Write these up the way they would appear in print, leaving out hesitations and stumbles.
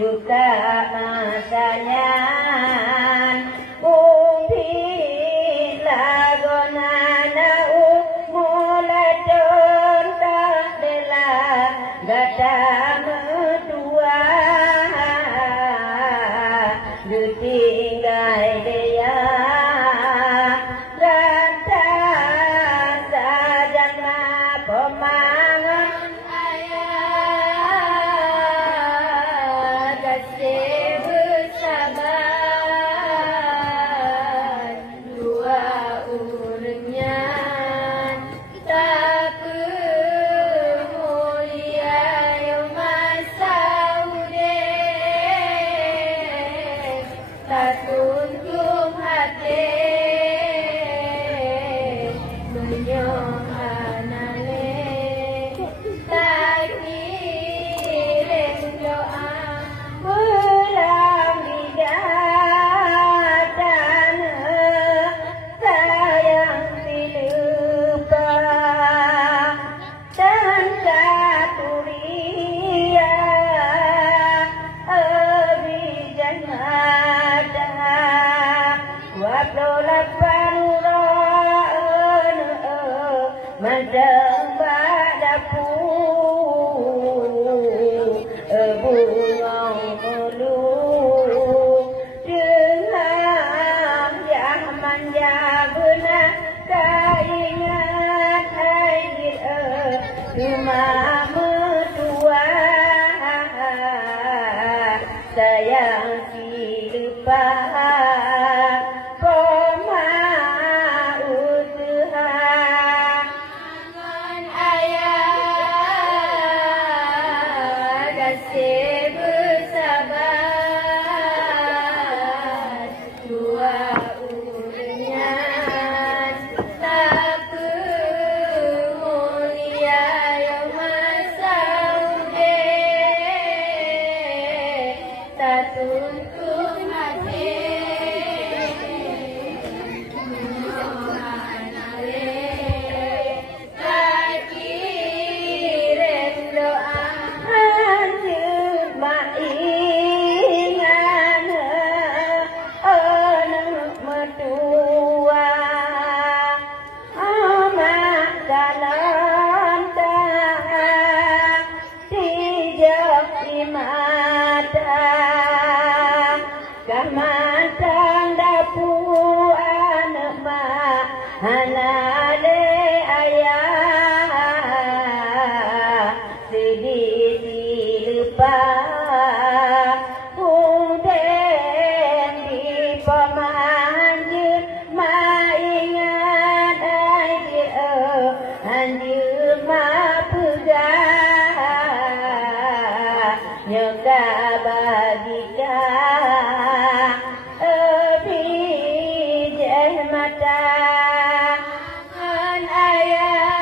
juga masanya bumi lagonana mulai contoh dela gata medua ditinggal dia gata sajana pemangan ayah kasih bersabar dua urutnya tak mulia yang masa udah tak tunjuk hati menyohanale tak kirim doa pulang di datana sayang dilupa dan katuria abijan ada wablola panuraan madang badapu bungong melu dengan zaman jabuna kaingat air cuma medua sayang silupa koma usaha angan ayah kasih bersabar dua urutnya tak mulia yang masa udah tak tuntuk hati tak kirim doa hancur maingan anak medua amat dalam tak dijak di mata kamantang dapu anak mak hanale ayah sedih dilupa uden di pemanjur maingat air anjur ma pegang nyeka bagika bijah mata an ayah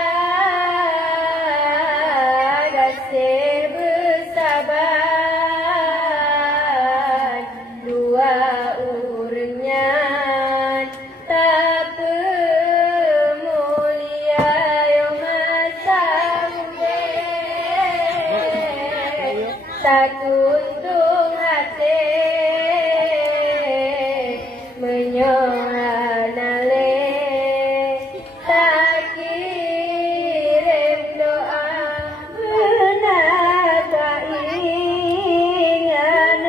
kasih bersabar dua urutnya tak mulia yang masa udah tak untung hati menyohanale tak kirim doa menata ingan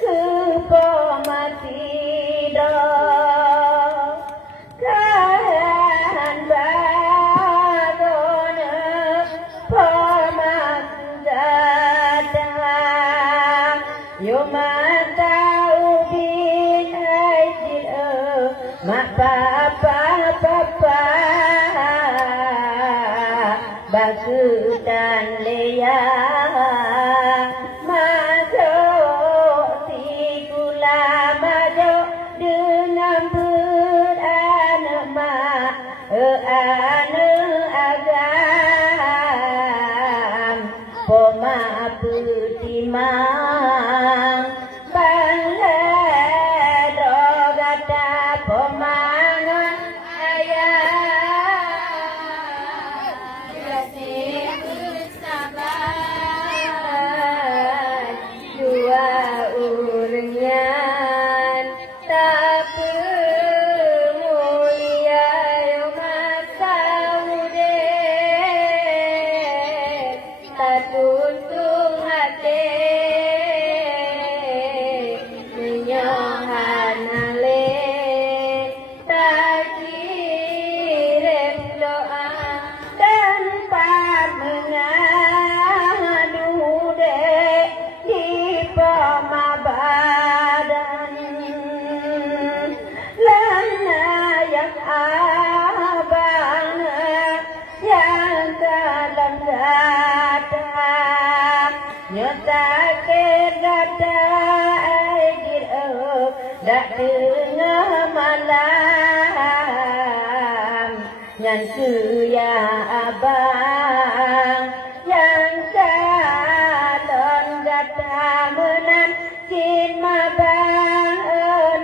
supaya mati dah kahan bagona pamatudada yo mata ubin air mak papa baku dan lea masuk si gula masuk dengan beranak mak anak agam poma putimang balai dogata pomangan ayah kasih bersabar tuntung hati menyohan ale tak kirim doa tempat mengadu dek di pemabadan lana yang abang yang dalam data nyotakin data air dak tengah malam yang ya abang yang calon data menankin mabang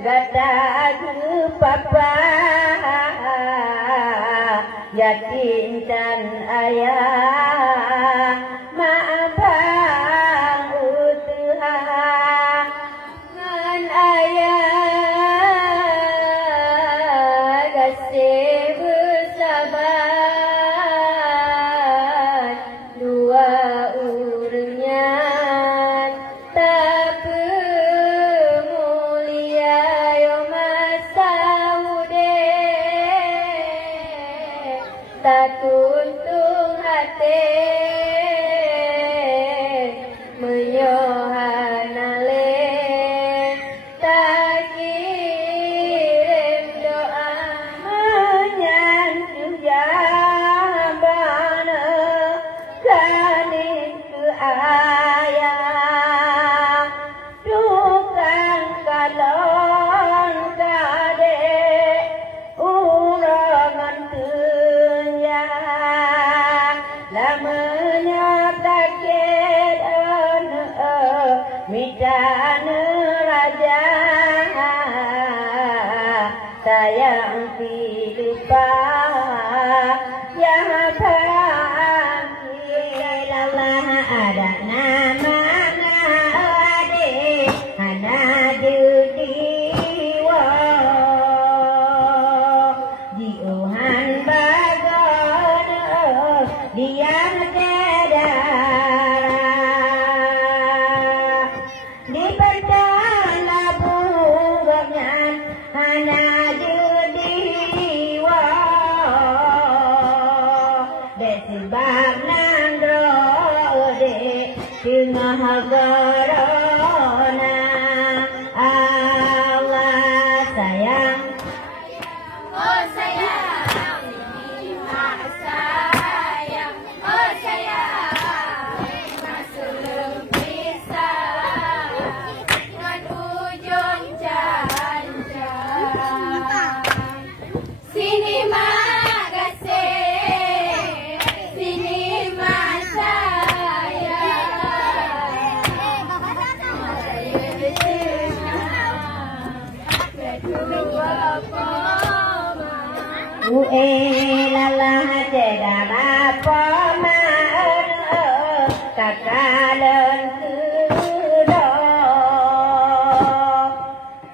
data ke papa yatim dan ayah maafkan usaha dengan ayah kasih bersabar dua urangnya tak mulia yo masa tak tuntung hati menyohan ale tak kirim doa menyanjung jambana kanin ke ayah tukang kalon kadek urangan lamanya takut midana raja sayang lupa yang panggilalah ada nama adik anak diwa jiuhan bagon dia tiada di pentala bunganya hana diwa desibab nandro de tengah corona Allah sayang oh sayang sayang oh sayang masuk pisah dengan ujung janja sini mak kasih sini mak sayang lalah ceda bapa maan kakalan kudo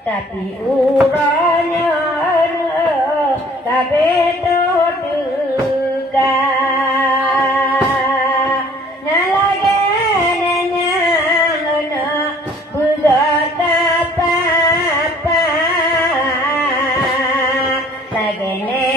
tapi uranya kabeto duga nyalagenenya ngono budota papa lagene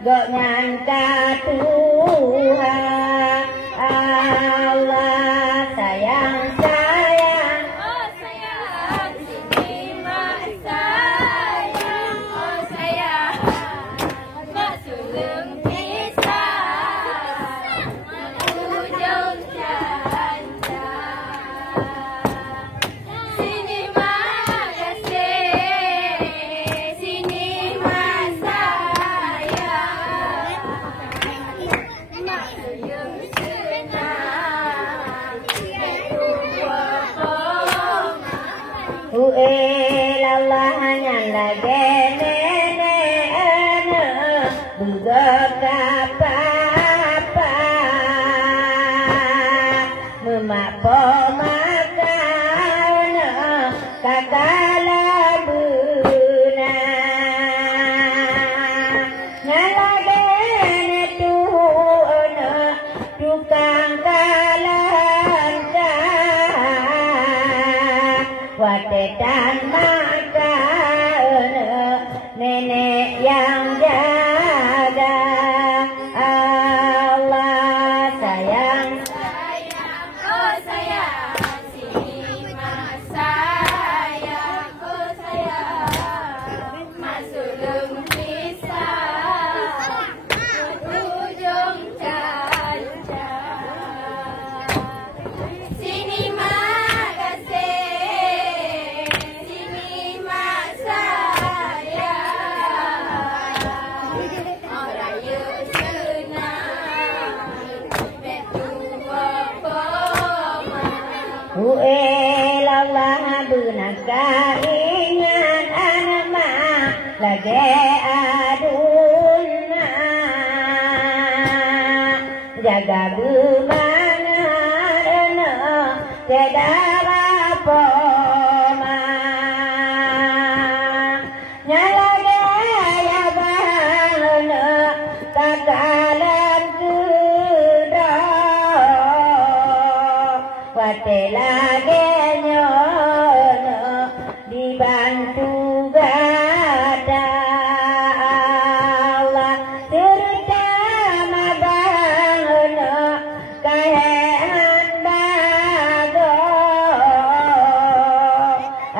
gak nyangka Tuhan Allah sayang sayang oh sayang sini mak sayang oh sayang mak sulung pisah ujung janja sini mak kasih sini mak lalah nyalagene buka papa memak pemakan kakala buna nyalagene tuh watetan maka nenek yang jaga. Allah sayang, oh sayang, sini mas sayang, oh sayang, masuk pisah ujung kaca. Sini mak kasih, sini mak sayang, orang yuk senang, betul Allah benaka ingat anak mak lagi aduna jaga bumana dana tidak apa mak nyala gaya bana takalan kuda wate lagi nyono dibantu gada Allah terutama bana kahean bago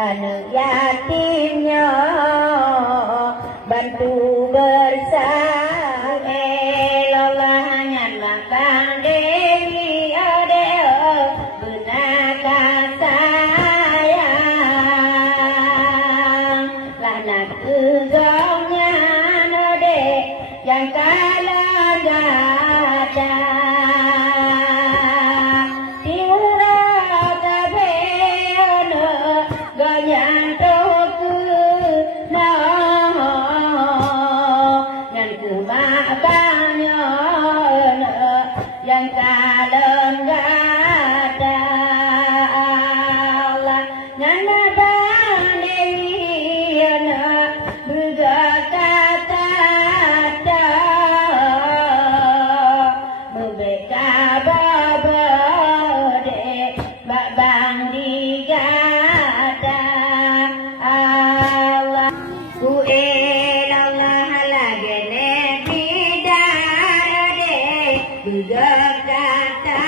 anu yatimnya bantu bersama Allah nyalakan Dewi adeo benaka sayang lana kegongnya node yang kalah gada tiura kabeono ganyan toku no ngan kemakannya yang kalah gada Allah nyana Dewiana berkata membeka babade babang digada Allah ku Allah lagi nebidade berkata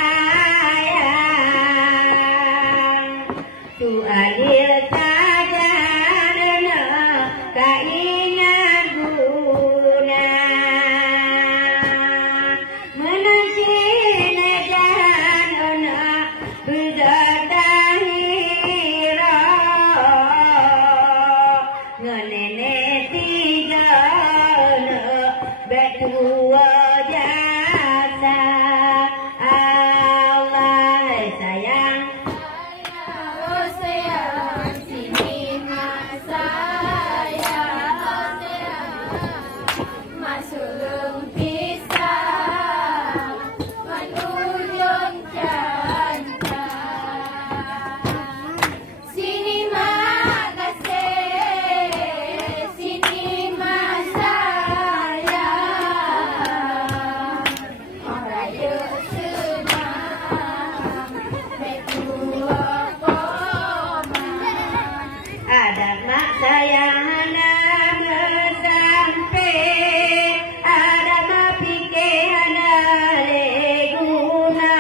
tu adil sadarna kaingat guna menanjine janona berdahira ngenene tigana betua jasa Allah sayang. oh sayang, sini mak sayang, oh sayang, masuk pisah menujung kaca. Sini mak kasih, sini mak sayang, orang yuk senang, betul Ada mak sayang nama sampai ada mak fikir leguna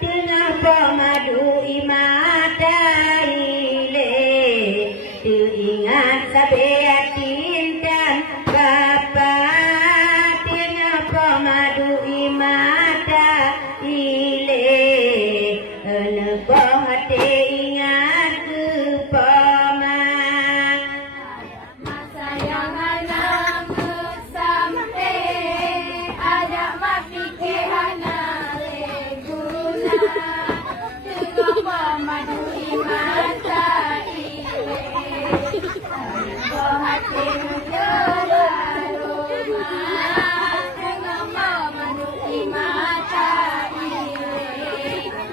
tengah pemadu imata ile teringat sabiat tintan bapa tengah pemadu imata ile lebah hati ingat kepama mak sayang anak sampai ada mak fikir anak leguna tengah pemadu imata ile hati menjelar rumah tengah pemadu imata ile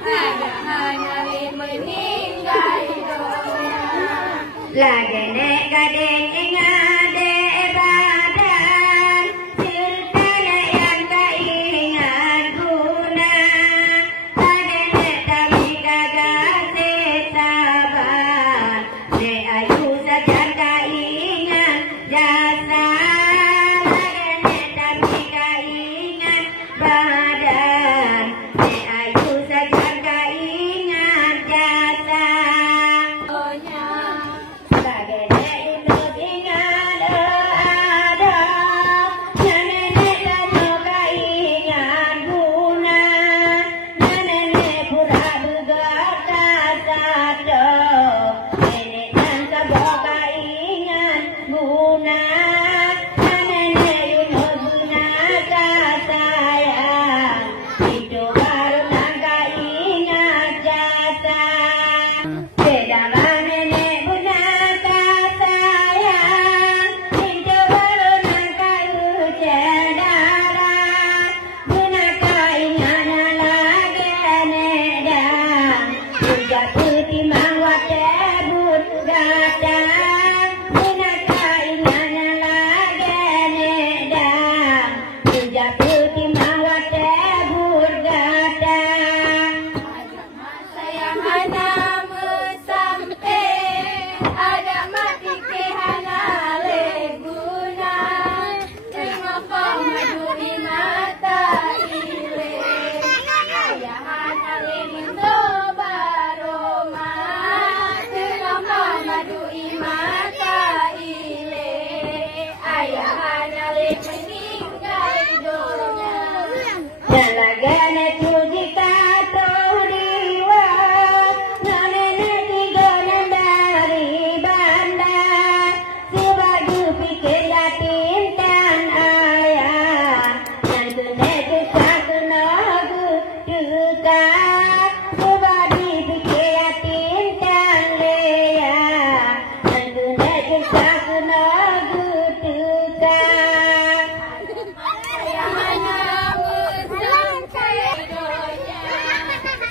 ada hanya meninggal dunia. lagi nek gading ingade badan serta yang tak ingat guna lagi nek tapi kagak sabar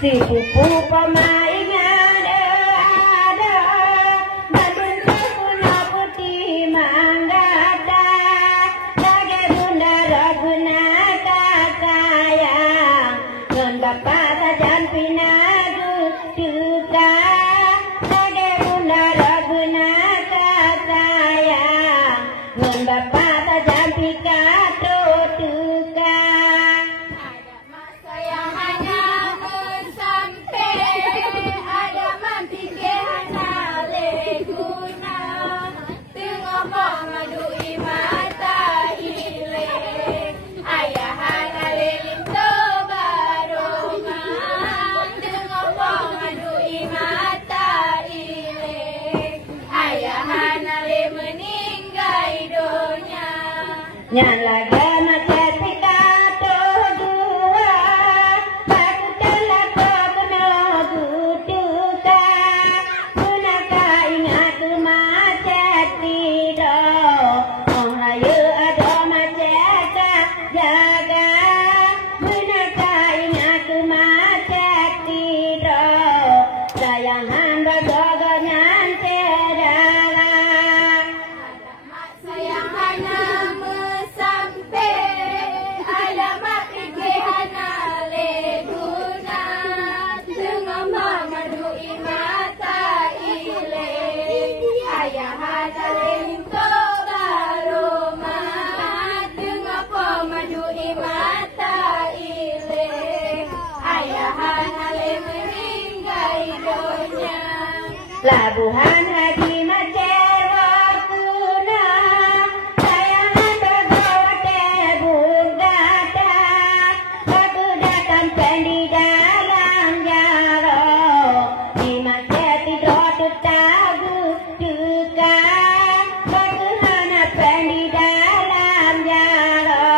si pupu pemaingan ada badun puna putih manggata lagi bunda raguna sayang non bapa sajan pinagu duka lagi bunda raguna sayang non bapa sajan pikato duka. Nyala gama cerita dua, baku telah kena guduka, punaka ingat macet tidak, orang raya ada macet jaga, punaka ingat macet tidak, sayang hamba jaga cedera. Labuhan Haji Macewa kuna sayangan terbawa tebur gata aku datang pendi dalam jaro di Macet tidur tabu duka aku hana pendi dalam jaro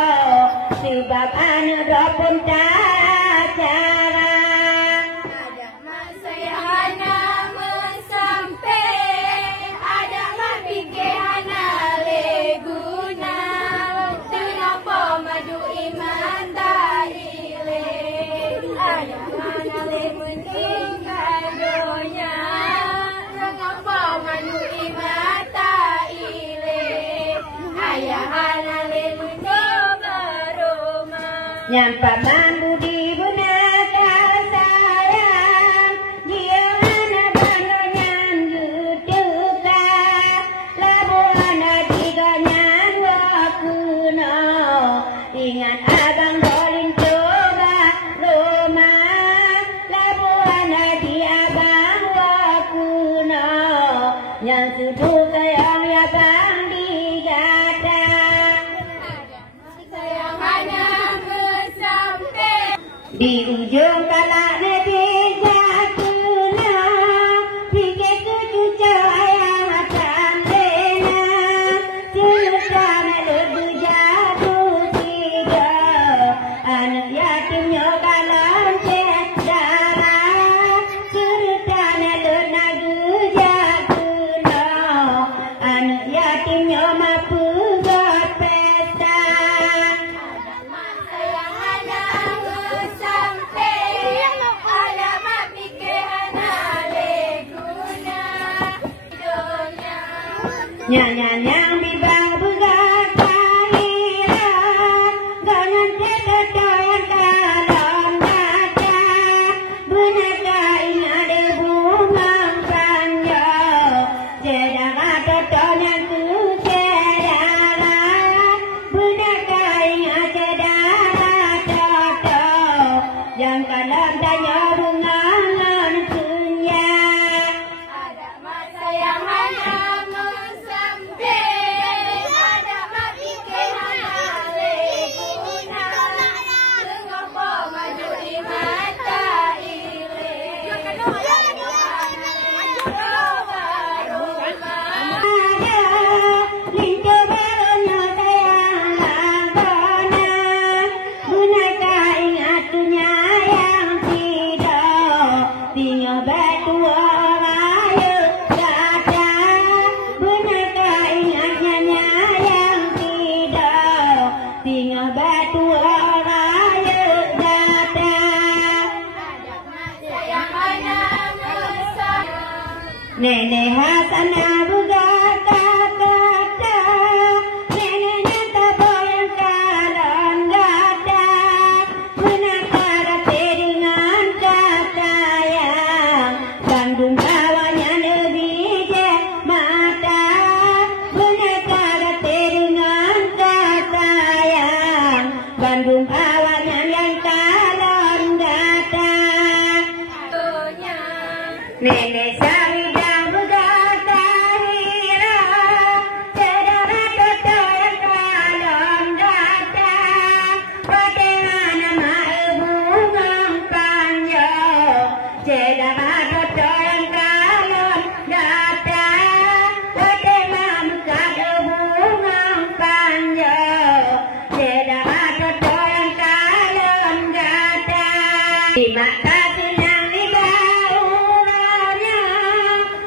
sebab anu dropun cara. Nyampa mandu di bunaka sayang dia hana bangunyan yutuka labuhana tiganyan wakuno ingat abang rolin coba Roma labuhana di abang wakuno yang subuh sayang ya bang digata di ujung kalak negeri jatuna pikir kecucu ayam akan lena cerita meludu jatuh tiga anak yatimnya dalam cedara cerita meludu nagu jatuna anak yatimnya mampu buat pesta. Nyanyang di babula kahira gangan cetotoyan dalam baca bunaka ingat bumang panjo sedang totoyan tu sedara bunaka ingat sedara toto yang kadang tanya bungangan sunya ada masa yang hanya yang tidak Nenek Hasanah buga kata, neneknya tak boleh kalon gata, menakara dengan kata yang Bandung bawanya lebih je mata, menakara dengan kata yang Bandung bawanya yang kalon gata. Nenek Saridah berkata hira, saudara tutur kalon gata, bagaimana mau mengpanjo, saudara tutur kalon gata, bagaimana mau mengpanjo, saudara tutur kalon gata. Terima kasih yang dibauranya,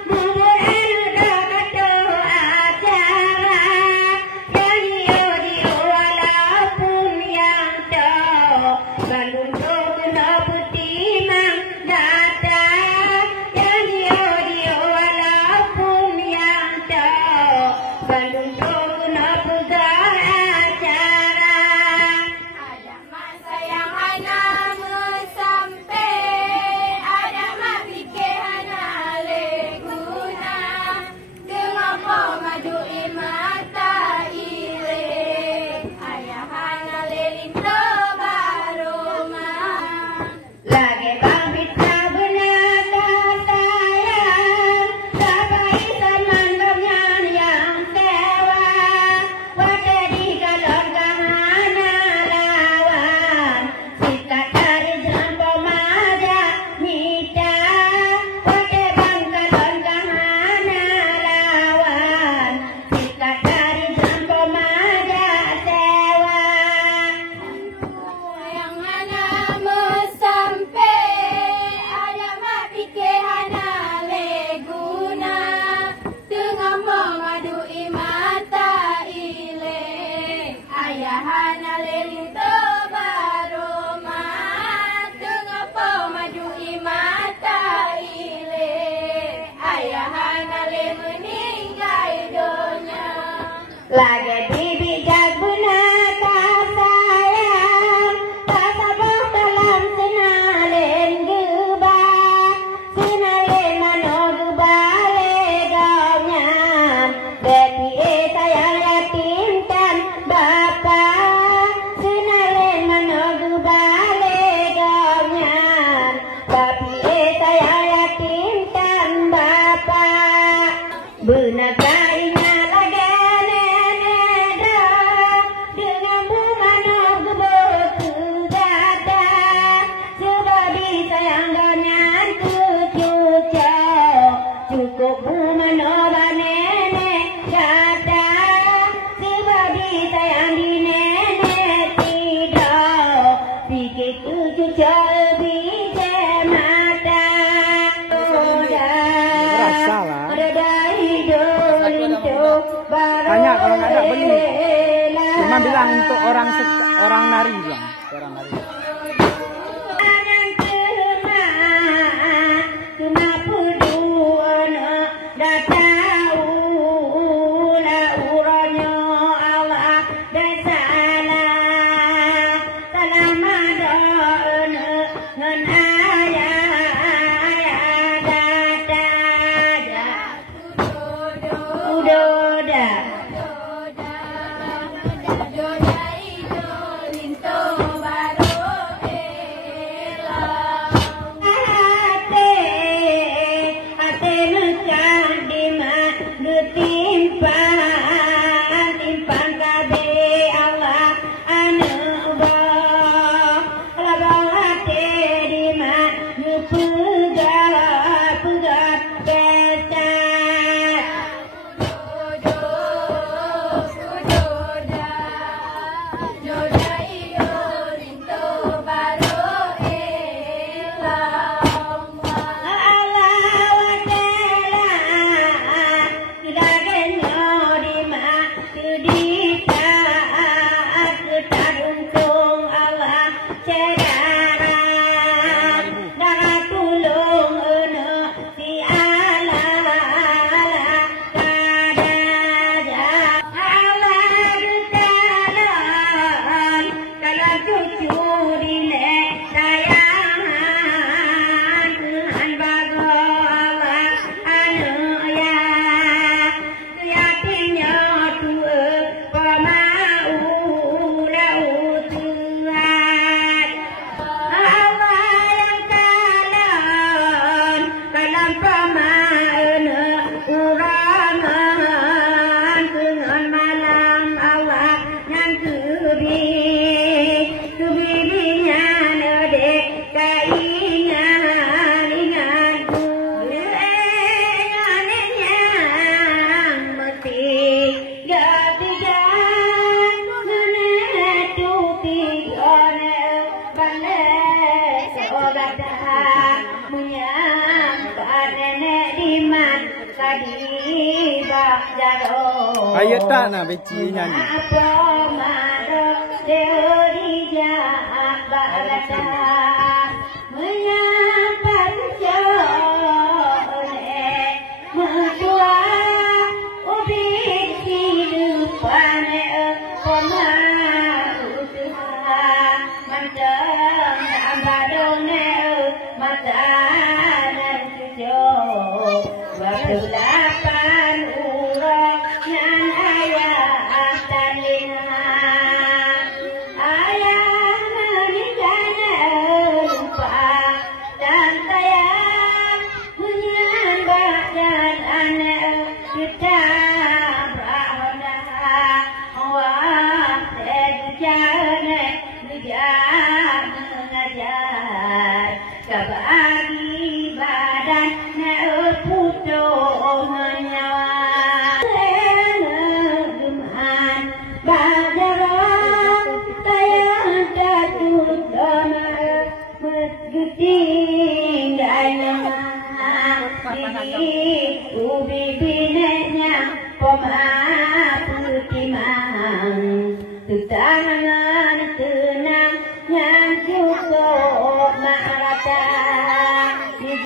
bubur enak acara, radio walaupun yang tua, Bandung kena putih data, radio walaupun yang tua, Bandung kena pegang acara. Ada masa yang hana sampai, ada mak fikir hana leguna, kenapa madu mata ile, ayah hana lelinto baroma. Lagi bangkit benar sayang, sampai teman dengan yang sewa, wate di galon kahana lawan, sikat dari jampo maja mita, wate bang galon kahana lawan, sikat dari jampo maja sewa. Yang hana sampai, ada mak fikir hana leguna, tengah mengadu mata ile, ayah hana lelinto baroma, tengah pemadu mata ile, ayah hana le meninggal dunia. Lagi dibijak guna tak sayang, tak sabar dalam senalen gebah, senalen mano gebah legaunya, bebi sayang yatim dan bapa, senalen mano gebah legaunya, bebi sayang yatim dan bapa. Benar kainya lagi nenek dah, dengan bunga nog beku dada, sebab disayang dengan cucu, cukup bunga nog nenek dada, sebab disayang di nenek tidak, pikir cucu lebih mata. Tanya kalau nggak ada beli. Cuma bilang untuk orang nari bilang. Orang nari. Doda ido linto ogata menyampa nenek diman kadiba jaro. Ayo tak nak beci nyanyi. Apa maro deuri jabata menyampa jone mentua ubi hidupane pemaru Tuhan mancang abadone matanan cucuk waktu lapan urang nan ayah talina ayah menikahnya lupa dan sayang menyambah dan anak kita berada wah sejane mengajar mengajar kabagi badan putus menyawa geman bajarang sayang datut dana meguting gaya di ubi binenya pemaputimang tutangan tenang yang cukup marata di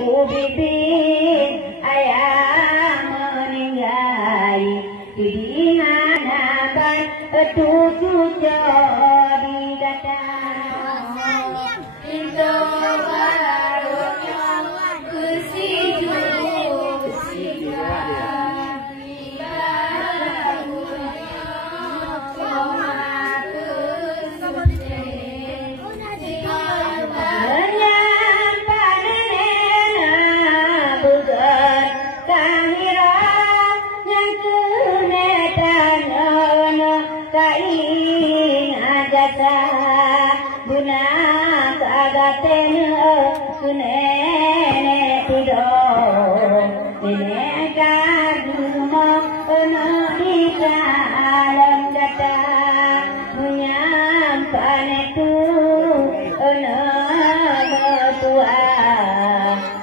ubi bin ayah meninggal di mana ban tujuh jari datang Pintu barunya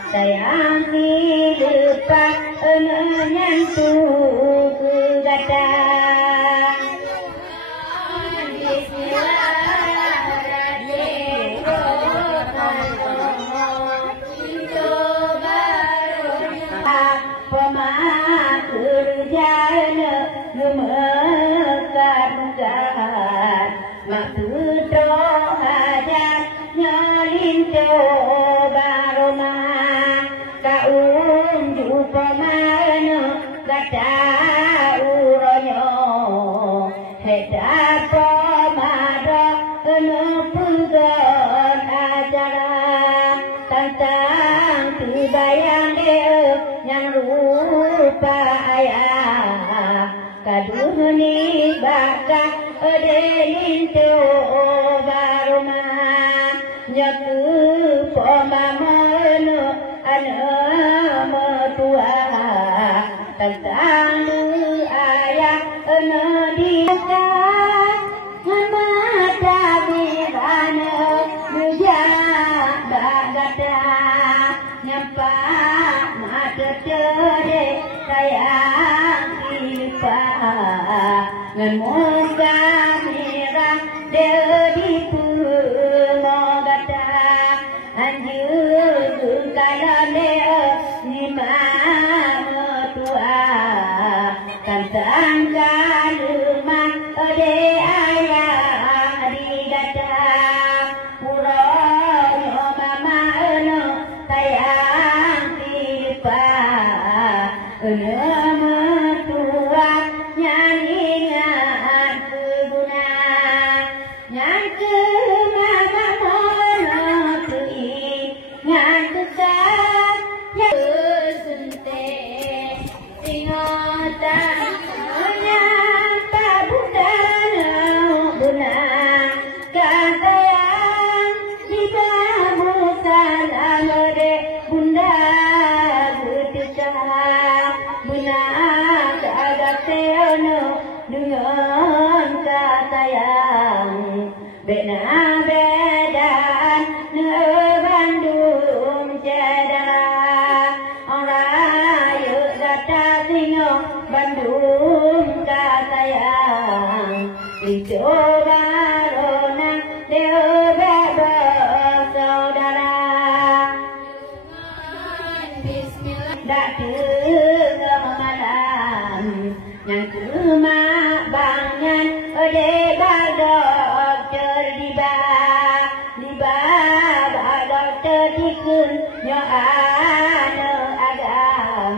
sayang hidup menyentuh kegata pemakur jana mekar-mekar maksud hajat nyalinto baroma kaum jupamana kata uronyo heta pamada penupugan acara tentang tibayang yang rupa ayah kaduhni baka adelinto baroma nyaku pamamano anama tua tentang ayah anadika mata bibana mujabagata nyampa mata tere sayang ipa ngemoga merah dari pumogata anjur kalane dikun nyo ane agam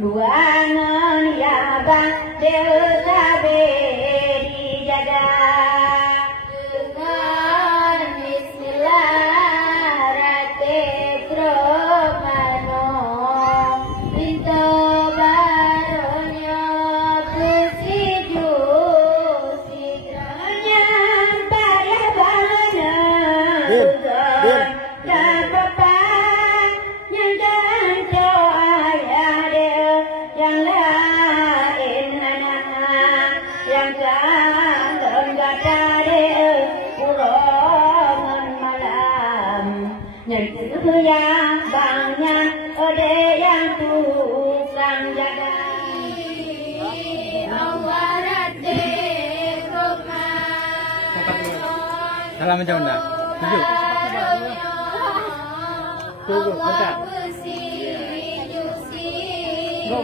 buangan ya bang dewasa beri jaga dengan bismillah rate promano rinto baronya pusiju sidronya pada bana yang banyak ada yang tukang jaga awarate Salam macam mana? Tujuh. Tujuh, bentar. Go.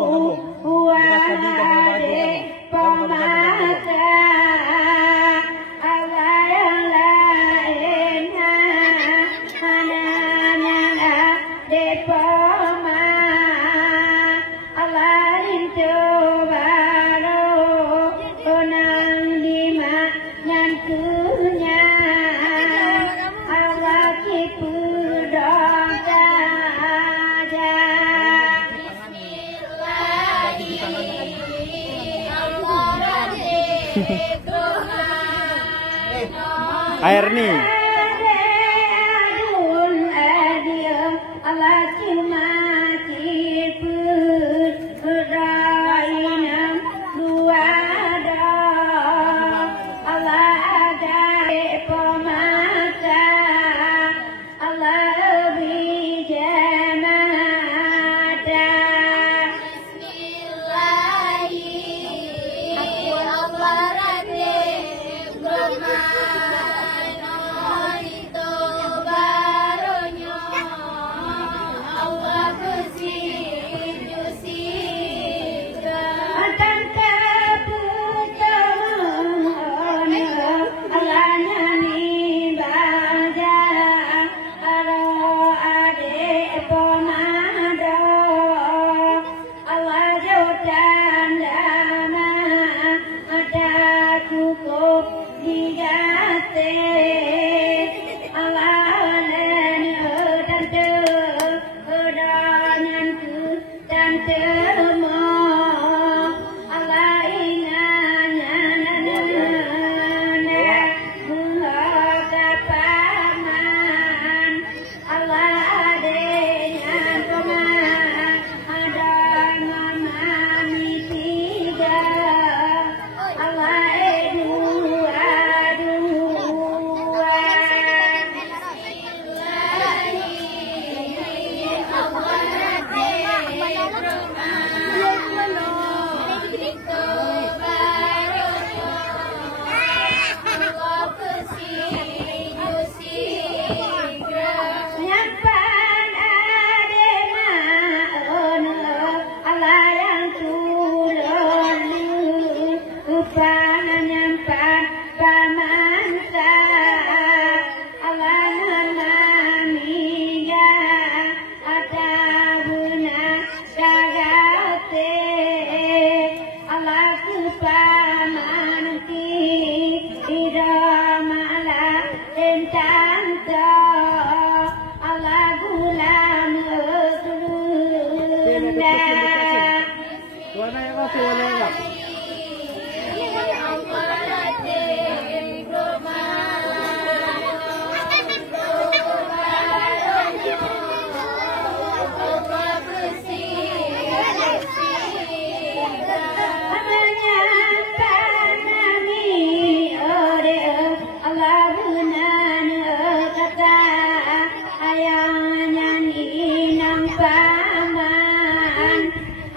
Gabung. Air nih.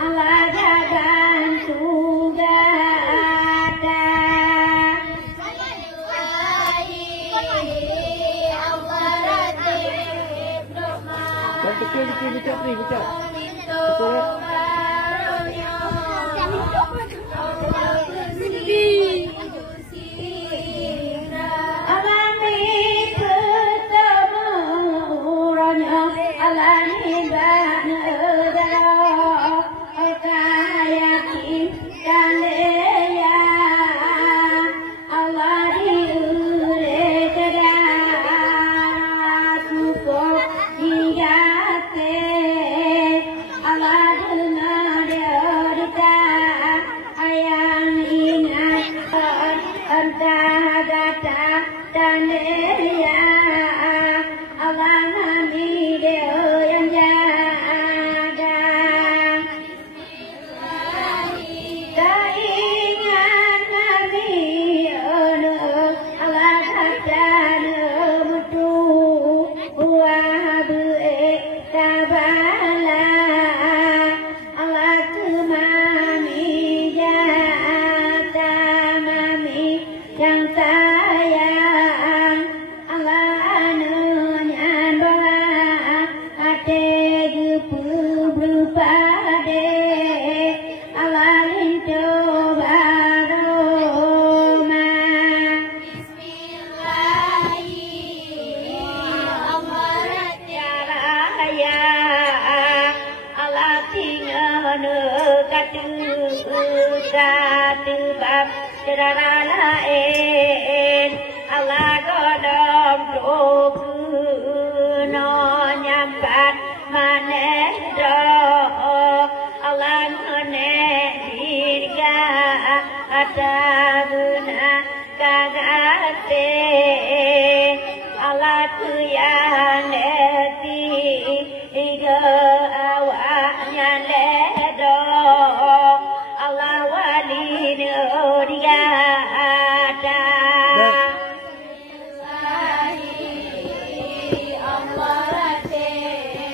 Allah jaga suga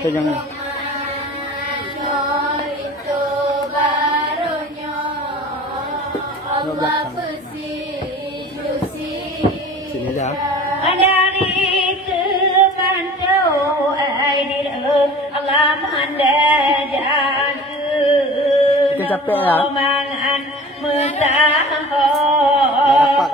Jangan. Sini dah. Kita capek ya. Dapat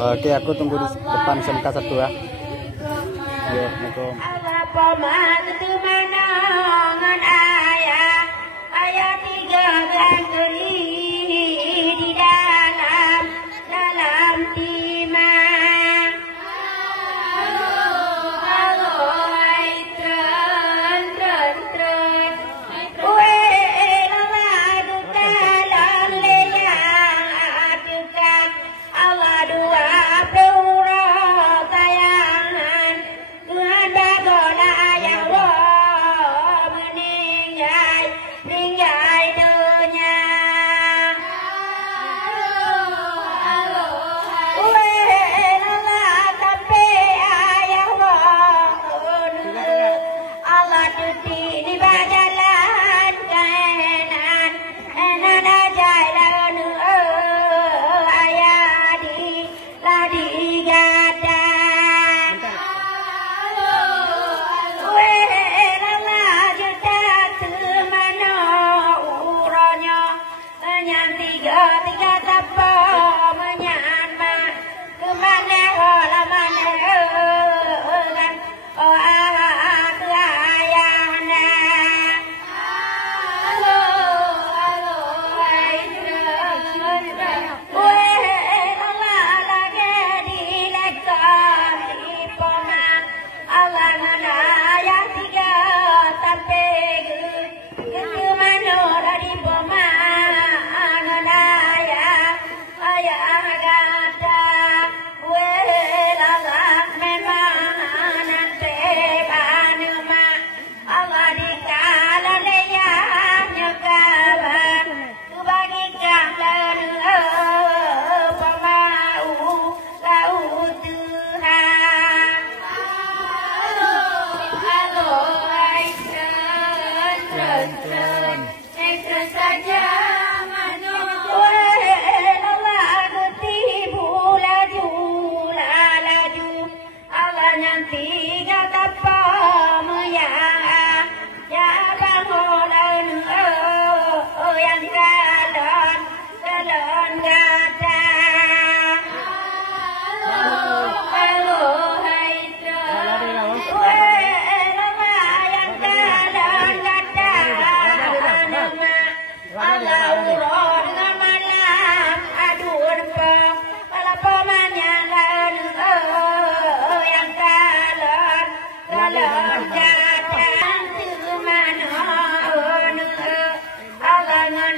Oke, aku tunggu di depan SMK 1 ya. Yo, Assalamualaikum. Ayat 3 dan di dalam timah. Yang meninggal dunia.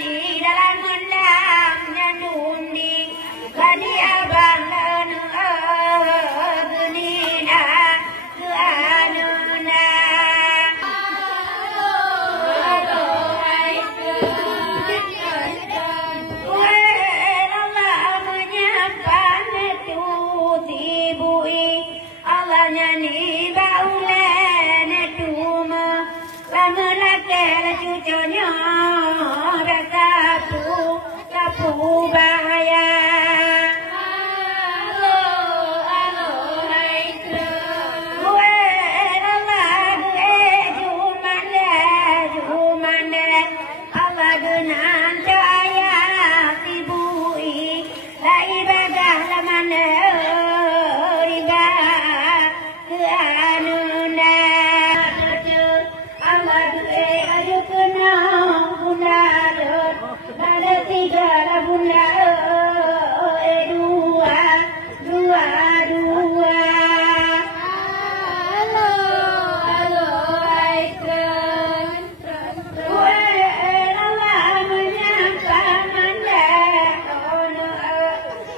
di dalam hendaknya dundi Bani abang genina keanuna Allah menyapa netu tibui Allah nyanyi baulen netuma Lamelakel cucunya Kapu bahaya Allah dengan daya tibui Lai badah lamana riba keanuna Allah ayu kena bunda ada tiga bunda dua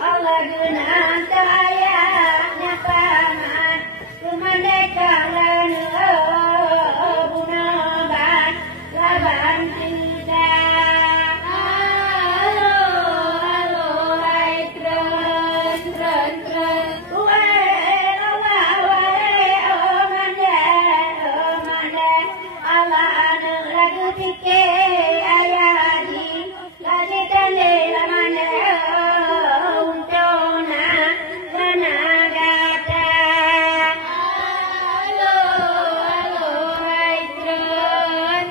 Allah dengan dayanya paman kemerdekaan bunaban laban tidak hai tren Allah anu lagu pikir ayadi lagi tanda lamana untona menagata hai tren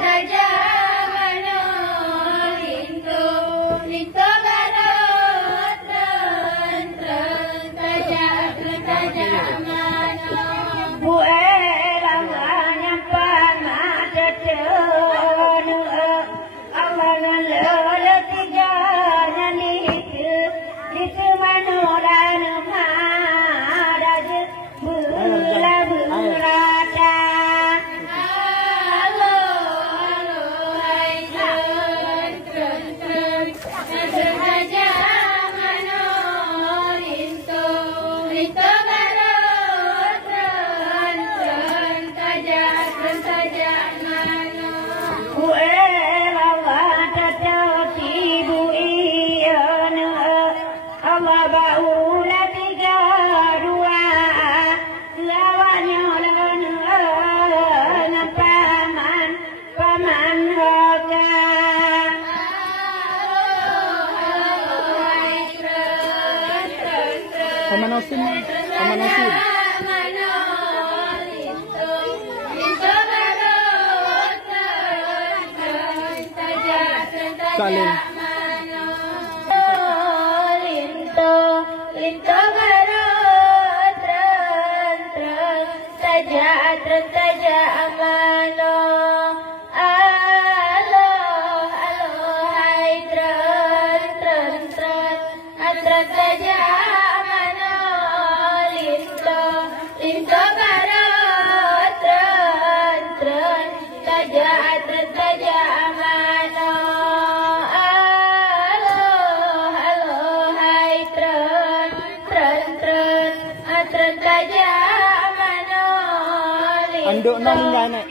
saja mano lintu garot tren saja mano Allah baulah tiga dua lawannya dengan paman hoga Pamanosin. Saling. Linto garot tren saja amano alo hai tren saja amano linto garot tren saja amano Anduk nang nek